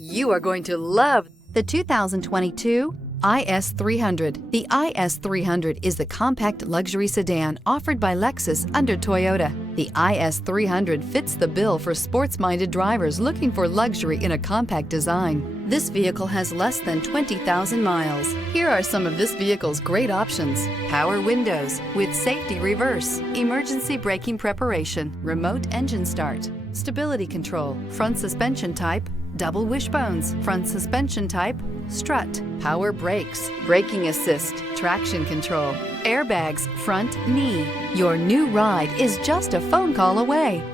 You are going to love the 2022 IS300. The IS300 is the compact luxury sedan offered by Lexus under Toyota. The IS300 fits the bill for sports-minded drivers looking for luxury in a compact design. This vehicle has less than 20,000 miles. Here are some of this vehicle's great options: power windows with safety reverse, emergency braking preparation, remote engine start, stability control, front suspension type, double wishbones, front suspension type, strut, power brakes, braking assist, traction control, airbags, front knee. Your new ride is just a phone call away.